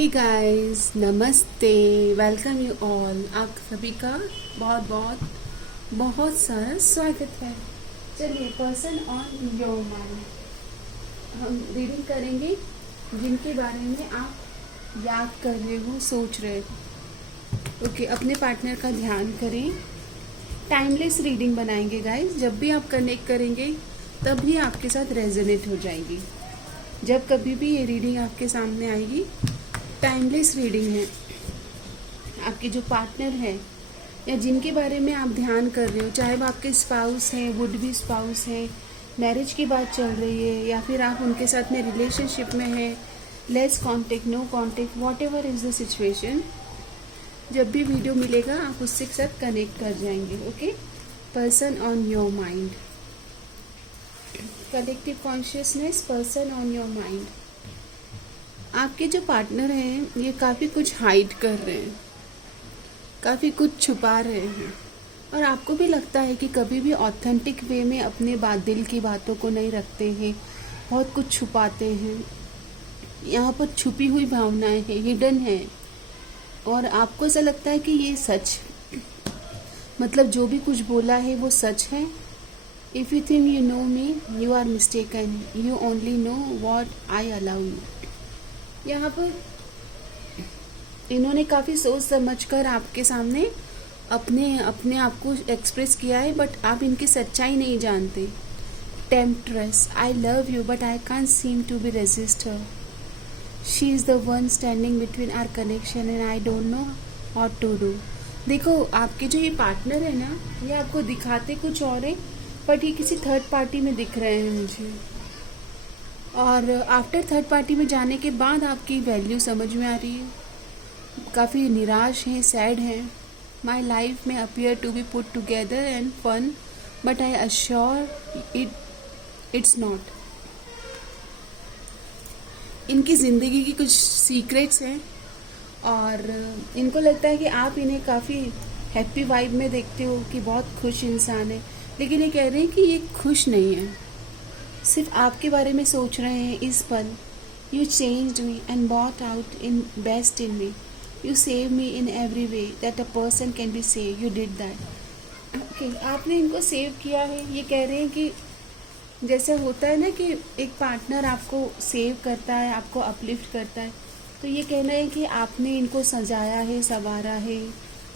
Hey guys, नमस्ते। Welcome you all. आप सभी का बहुत बहुत बहुत सारा स्वागत है। चलिए, पर्सन ऑन योर माइंड हम रीडिंग करेंगे जिनके बारे में आप याद कर रहे हो, सोच रहे हो। ओके, अपने पार्टनर का ध्यान करें। टाइमलेस रीडिंग बनाएंगे गाइस। जब भी आप कनेक्ट करेंगे तभी आपके साथ रेजोनेट हो जाएगी। जब कभी भी ये रीडिंग आपके सामने आएगी, टाइमलेस रीडिंग है। आपके जो पार्टनर है या जिनके बारे में आप ध्यान कर रहे हो, चाहे वो आपके स्पाउस हैं, वुड बी स्पाउस हैं, मैरिज की बात चल रही है, या फिर आप उनके साथ में रिलेशनशिप में हैं, less contact, no contact, whatever is the situation, जब भी वीडियो मिलेगा आप उससे साथ कनेक्ट कर जाएंगे। Okay, person on your mind, collective consciousness, person on your mind. आपके जो पार्टनर हैं ये काफ़ी कुछ हाइड कर रहे हैं, काफ़ी कुछ छुपा रहे हैं, और आपको भी लगता है कि कभी भी ऑथेंटिक वे में अपने दिल की बातों को नहीं रखते हैं, बहुत कुछ छुपाते हैं। यहाँ पर छुपी हुई भावनाएं हैं, हिडन है, और आपको ऐसा लगता है कि ये सच, मतलब जो भी कुछ बोला है वो सच है। If you think you know me, you are mistaken, you only know what I allow you. यहाँ पर इन्होंने काफ़ी सोच समझकर आपके सामने अपने आप को एक्सप्रेस किया है, बट आप इनकी सच्चाई नहीं जानते। Temptress, I love you but I can't seem to be resist her. She is the one standing between our connection and I don't know what to do. देखो, आपके जो ये पार्टनर है ना, ये आपको दिखाते कुछ और है, बट ये किसी थर्ड पार्टी में दिख रहे हैं मुझे। और आफ्टर थर्ड पार्टी में जाने के बाद आपकी वैल्यू समझ में आ रही है। काफ़ी निराश हैं, सैड हैं। माई लाइफ में appear to be put together and fun, but I assure it's not. इनकी ज़िंदगी की कुछ सीक्रेट्स हैं, और इनको लगता है कि आप इन्हें काफ़ी हैप्पी वाइब में देखते हो कि बहुत खुश इंसान है, लेकिन ये कह रहे हैं कि ये खुश नहीं है, सिर्फ आपके बारे में सोच रहे हैं इस पल। You changed me and brought out in best in me, you save me in every way that a person can be save, you did that. Okay, आपने इनको सेव किया है। ये कह रहे हैं कि जैसे होता है ना कि एक पार्टनर आपको सेव करता है, आपको अपलिफ्ट करता है, तो ये कहना है कि आपने इनको सजाया है, संवारा है,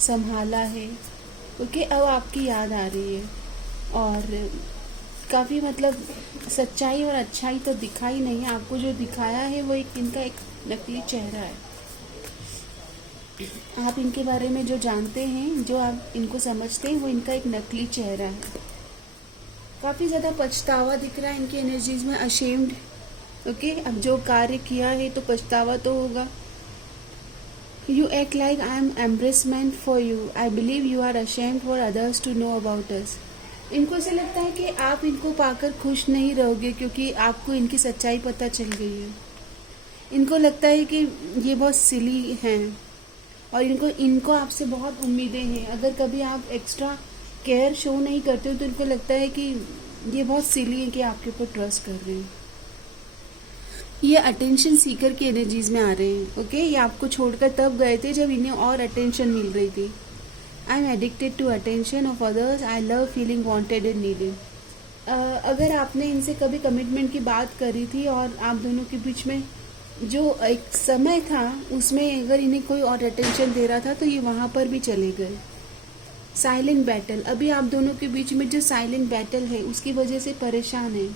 संभाला है। ओके, अब आपकी याद आ रही है, और काफ़ी मतलब सच्चाई और अच्छाई तो दिखाई नहीं है आपको। जो दिखाया है वो इनका एक नकली चेहरा है। आप इनके बारे में जो जानते हैं, जो आप इनको समझते हैं, वो इनका एक नकली चेहरा है। काफ़ी ज़्यादा पछतावा दिख रहा है इनकी एनर्जीज में, अशेम्ड। ओके, अब जो कार्य किया है तो पछतावा तो होगा। You act like I am embarrassment for you, I believe you are ashamed for others to know about us. इनको ऐसा लगता है कि आप इनको पाकर खुश नहीं रहोगे, क्योंकि आपको इनकी सच्चाई पता चल गई है। इनको लगता है कि ये बहुत सिली हैं, और इनको आपसे बहुत उम्मीदें हैं। अगर कभी आप एक्स्ट्रा केयर शो नहीं करते हो तो इनको लगता है कि ये बहुत सिली है कि आपके ऊपर ट्रस्ट कर रहे हैं। ये अटेंशन सीकर की एनर्जीज में आ रहे हैं। ओके, ये आपको छोड़कर तब गए थे जब इन्हें और अटेंशन मिल रही थी। I am addicted to attention of others, I love feeling wanted and needed. अगर आपने इनसे कभी कमिटमेंट की बात करी थी और आप दोनों के बीच में जो एक समय था उसमें अगर इन्हें कोई और अटेंशन दे रहा था तो ये वहाँ पर भी चले गए। साइलेंट बैटल, अभी आप दोनों के बीच में जो साइलेंट बैटल है उसकी वजह से परेशान है।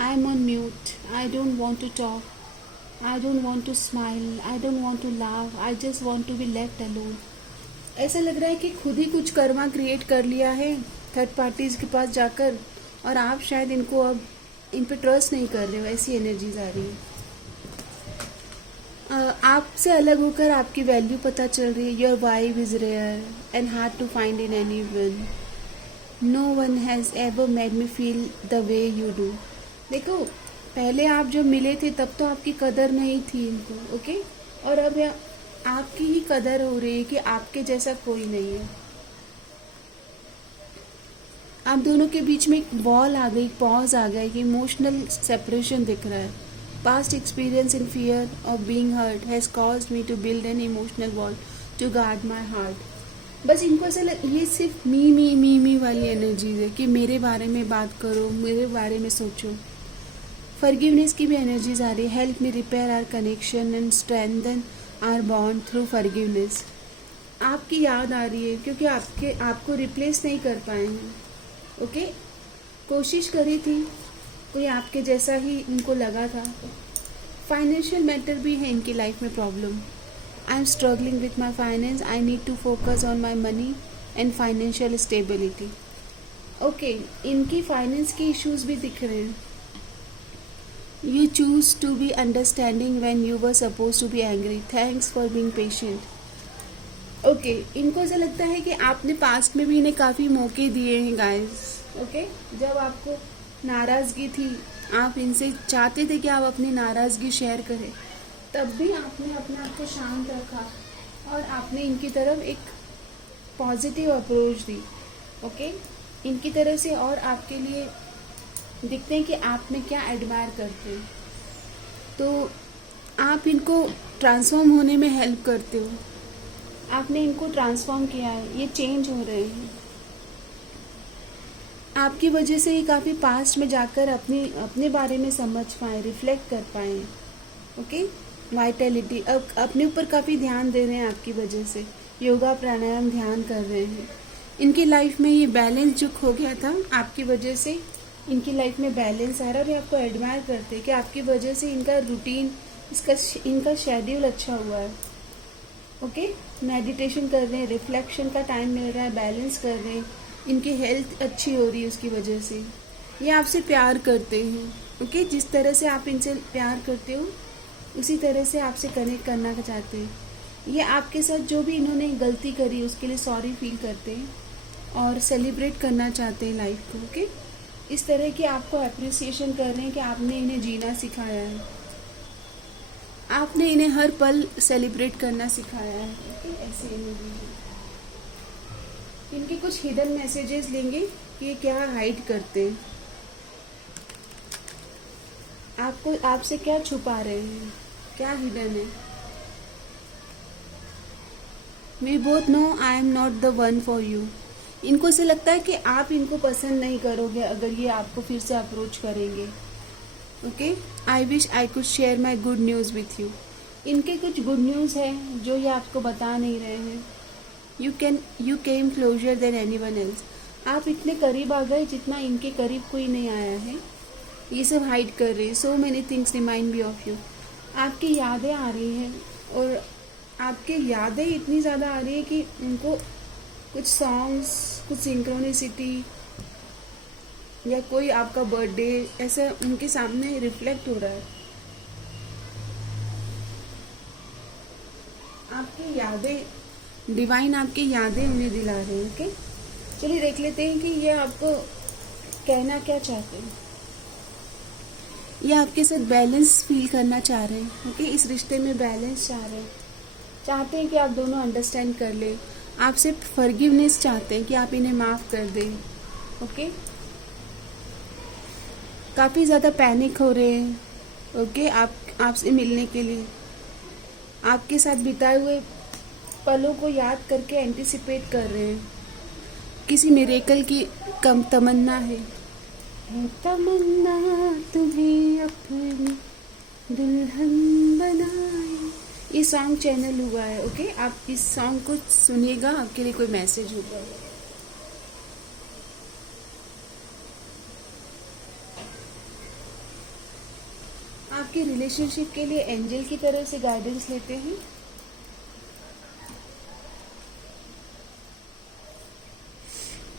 I am on mute, I don't want to talk, I don't want to smile, I don't want to laugh, I just want to be left alone. ऐसा लग रहा है कि खुद ही कुछ कर्मा क्रिएट कर लिया है थर्ड पार्टीज के पास जाकर, और आप शायद इनको अब इन पे ट्रस्ट नहीं कर रहे हो, ऐसी एनर्जीज आ रही है। आपसे अलग होकर आपकी वैल्यू पता चल रही है। Your vibe is rare and hard to find in anyone, no one has ever made me feel the way you do. देखो, पहले आप जब मिले थे तब तो आपकी कदर नहीं थी इनको। ओके, और अब आपकी ही कदर हो रही है कि आपके जैसा कोई नहीं है। आप दोनों के बीच में एक वॉल आ गई, पॉज आ गया, कि इमोशनल सेपरेशन दिख रहा है। Past experience in fear of being hurt has caused me to build an emotional wall to guard my heart. बस इनको ऐसा ये सिर्फ मी वाली एनर्जीज है कि मेरे बारे में बात करो, मेरे बारे में सोचो. फॉरगिवनेस की भी एनर्जीज आ रही है. Help me repair our connection and strengthen our bond through forgiveness. आपकी याद आ रही है क्योंकि आपको रिप्लेस नहीं कर पाए हैं. ओके, कोशिश करी थी, कोई आपके जैसा ही इनको लगा था. फाइनेंशियल मैटर भी है इनकी लाइफ में problem. I am struggling with my finance. I need to focus on my money and financial stability. Okay, इनकी फाइनेंस के इश्यूज भी दिख रहे हैं. You choose to be understanding when you were supposed to be angry. Thanks for being patient. Okay, इनको ऐसा लगता है कि आपने पास्ट में भी इन्हें काफ़ी मौके दिए हैं गाइस. ओके, जब आपको नाराज़गी थी, आप इनसे चाहते थे कि आप अपनी नाराज़गी शेयर करें, तब भी आपने अपने आप को शांत रखा और आपने इनकी तरफ एक पॉजिटिव अप्रोच दी. ओके, इनकी तरफ से और आपके लिए दिखते हैं कि आप में क्या एडमायर करते हैं, तो आप इनको ट्रांसफॉर्म होने में हेल्प करते हो. आपने इनको ट्रांसफॉर्म किया है, ये चेंज हो रहे हैं. आपकी वजह से ये काफ़ी पास्ट में जाकर अपने बारे में समझ पाए, रिफ्लेक्ट कर पाए. ओके, वाइटैलिटी, अब अपने ऊपर काफ़ी ध्यान दे रहे हैं आपकी वजह से. योगा प्राणायाम ध्यान कर रहे हैं. इनकी लाइफ में ये बैलेंस जो खो गया था, आपकी वजह से इनकी लाइफ में बैलेंस आ रहा है. और ये आपको एडमायर करते हैं कि आपकी वजह से इनका रूटीन, इनका शेड्यूल अच्छा हुआ है. ओके, मेडिटेशन कर रहे हैं, रिफ्लेक्शन का टाइम मिल रहा है, बैलेंस कर रहे हैं, इनकी हेल्थ अच्छी हो रही है उसकी वजह से. ये आपसे प्यार करते हैं. ओके, जिस तरह से आप इनसे प्यार करते हो उसी तरह से आपसे कनेक्ट करना चाहते हैं. ये आपके साथ जो भी इन्होंने गलती करी उसके लिए सॉरी फील करते हैं और सेलिब्रेट करना चाहते हैं लाइफ को. ओके, इस तरह की आपको अप्रिसिएशन कर रहे हैं कि आपने इन्हें जीना सिखाया है, आपने इन्हें हर पल सेलिब्रेट करना सिखाया है. ओके, ऐसे एनर्जी है. इनके कुछ हिडन मैसेजेस लेंगे कि ये क्या हाइड करते हैं, आपसे क्या छुपा रहे हैं, क्या हिडन है. We both know I am not the one for you. इनको से लगता है कि आप इनको पसंद नहीं करोगे अगर ये आपको फिर से अप्रोच करेंगे. Okay, I wish I could share my good news with you. इनके कुछ गुड न्यूज़ है जो ये आपको बता नहीं रहे हैं. You came closure then any one else. आप इतने करीब आ गए जितना इनके करीब कोई नहीं आया है. ये सब हाइड कर रहे हैं. So many things remind me of you. आपकी यादें आ रही हैं और आपकी यादें इतनी ज़्यादा आ रही है कि उनको कुछ सॉन्ग्स, कुछ सिंक्रोनिसिटी या कोई आपका बर्थडे ऐसा उनके सामने रिफ्लेक्ट हो रहा है. आपकी यादें, डिवाइन आपकी यादें उन्हें दिला रहे हैं. ओके, चलिए देख लेते हैं कि ये आपको कहना क्या चाहते हैं. ये आपके साथ बैलेंस फील करना चाह रहे हैं. ओके, इस रिश्ते में बैलेंस चाह रहे हैं, चाहते हैं कि आप दोनों अंडरस्टैंड कर लें. आपसे फॉरगिवनेस चाहते हैं कि आप इन्हें माफ़ कर दें. ओके, काफ़ी ज़्यादा पैनिक हो रहे हैं. ओके, आपसे मिलने के लिए आपके साथ बिताए हुए पलों को याद करके एंटिसिपेट कर रहे हैं. किसी मिरेकल की कम तमन्ना है तमन्ना तुम्हें अपनी दुल्हन बनाए. ये सॉन्ग चैनल हुआ है. ओके, आप इस सॉन्ग को सुनिएगा, आपके लिए कोई मैसेज होगा. आपके रिलेशनशिप के लिए एंजल की तरफ से गाइडेंस लेते हैं.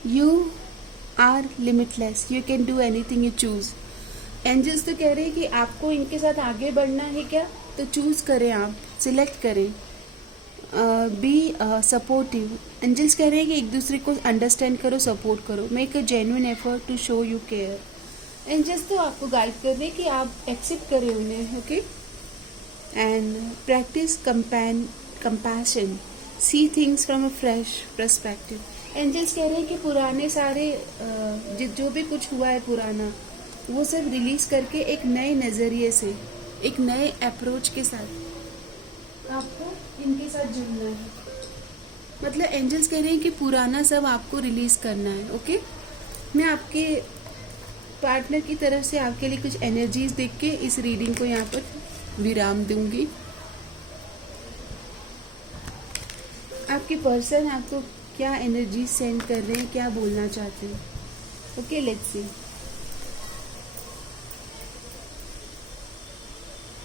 You are limitless, you can do anything you choose. Angels तो कह रहे हैं कि आपको इनके साथ आगे बढ़ना है क्या, तो चूज करें, आप सिलेक्ट करें. Be supportive. एंजल्स कह रहे हैं कि एक दूसरे को अंडरस्टैंड करो, सपोर्ट करो. Make a genuine effort to show you care. Angels तो आपको गाइड कर रहे हैं कि आप एक्सेप्ट करें उन्हें. Okay, and practice compassion. See things from a fresh perspective. Angels कह रहे हैं कि पुराने सारे जो भी कुछ हुआ है पुराना, वो सब रिलीज करके एक नए नज़रिए से, एक नए अप्रोच के साथ आपको इनके साथ जुड़ना है। मतलब एंजल्स कह रहे हैं कि पुराना सब आपको रिलीज करना है। ओके, मैं आपके पार्टनर की तरफ से आपके लिए कुछ एनर्जीज देख के इस रीडिंग को यहाँ पर विराम दूंगी। आपके पर्सन आपको क्या एनर्जी सेंड कर रहे हैं, क्या बोलना चाहते हैं। Okay, let's see.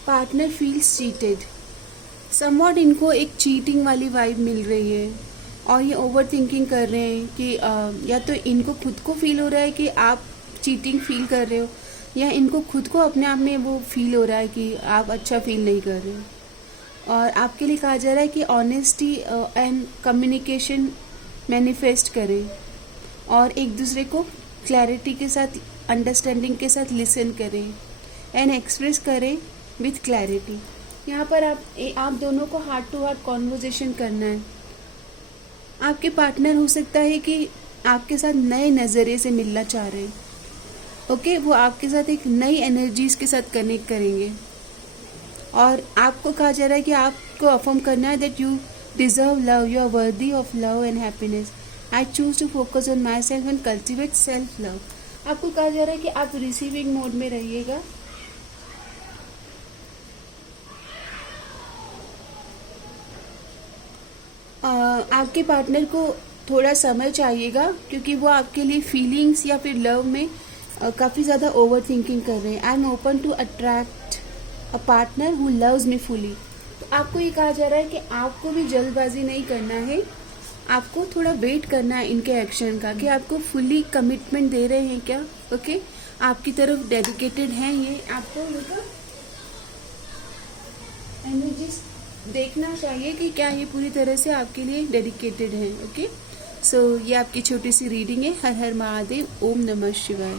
Partner feels cheated. Somewhat इनको एक चीटिंग वाली वाइब मिल रही है और ये ओवर थिंकिंग कर रहे हैं कि या तो इनको खुद को फील हो रहा है कि आप चीटिंग फील कर रहे हो, या इनको खुद को अपने आप में वो फील हो रहा है कि आप अच्छा फील नहीं कर रहे हो। और आपके लिए कहा जा रहा है कि ऑनेस्टी एंड कम्युनिकेशन मैनिफेस्ट करें और एक दूसरे को क्लैरिटी के साथ, अंडरस्टैंडिंग के साथ लिसन करें एंड एक्सप्रेस करें विथ क्लैरिटी। यहाँ पर आप दोनों को हार्ट टू हार्ट कॉन्वर्जेशन करना है। आपके पार्टनर हो सकता है कि आपके साथ नए नज़रिए से मिलना चाह रहे हैं। ओके, वो आपके साथ एक नई एनर्जीज के साथ कनेक्ट करेंगे और आपको कहा जा रहा है कि आपको अफर्म करना है that you deserve love, you are worthy of love and happiness. I choose to focus on myself and cultivate self love. आपको कहा जा रहा है कि आप रिसीविंग मोड में रहिएगा। आपके पार्टनर को थोड़ा समय चाहिएगा क्योंकि वो आपके लिए फीलिंग्स या फिर लव में काफ़ी ज़्यादा ओवर थिंकिंग कर रहे हैं। I am open to attract a partner who loves me fully. तो आपको ये कहा जा रहा है कि आपको भी जल्दबाजी नहीं करना है, आपको थोड़ा वेट करना है इनके एक्शन का कि आपको फुली कमिटमेंट दे रहे हैं क्या। ओके, आपकी तरफ डेडिकेटेड हैं ये। आपको मतलब एनर्जीज देखना चाहिए कि क्या ये पूरी तरह से आपके लिए डेडिकेटेड है। ओके, सो ये आपकी छोटी सी रीडिंग है। हर हर महादेव, ओम नमः शिवाय।